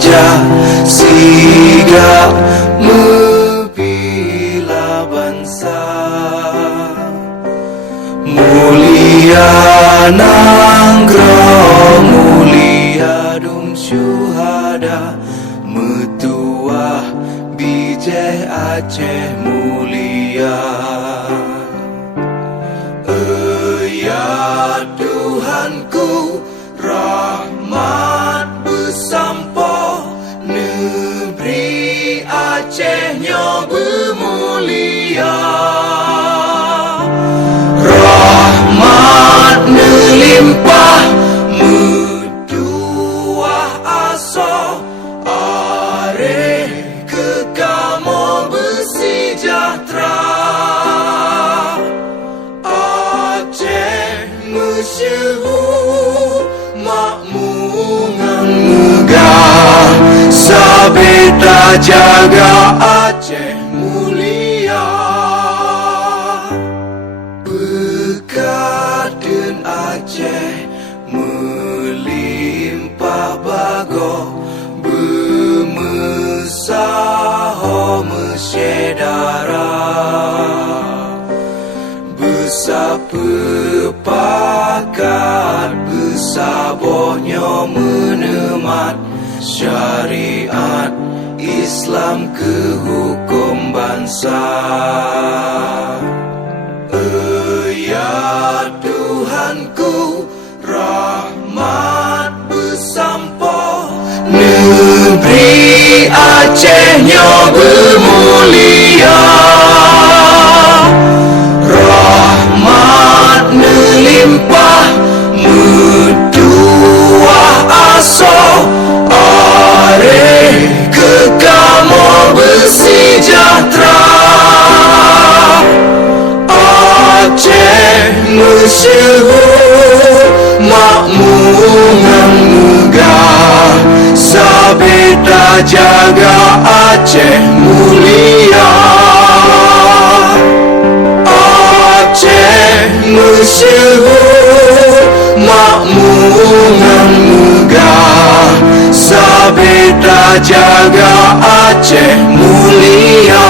raja Sigap membela bangsa. Mulia nanggroh mulia dum syuhada, metuah bijih Aceh mulia. Ya Tuhanku, rahmat bersampo, negeri Acehnya bermulia. Rahmat melimpah, metuah aso, areh kekamo bersejahtera. Masyhur makmungan megah, sabeta jaga Aceh mulia. Berkat dan Aceh melimpah bago, bermesaho mesyedara. Bersepakat bersabohnya menemat syariat Islam ke hukum bangsa. Ya Tuhanku, rahmat bersampo, negeri Acehnya bermulia. Rahmat melimpah, metuah aso, areh kekamo bersejahtera. Aceh masyhur makmungan megah, sabeta jaga Aceh mulia. Aceh masyhur makmungan megah, sabeta jaga Aceh mulia.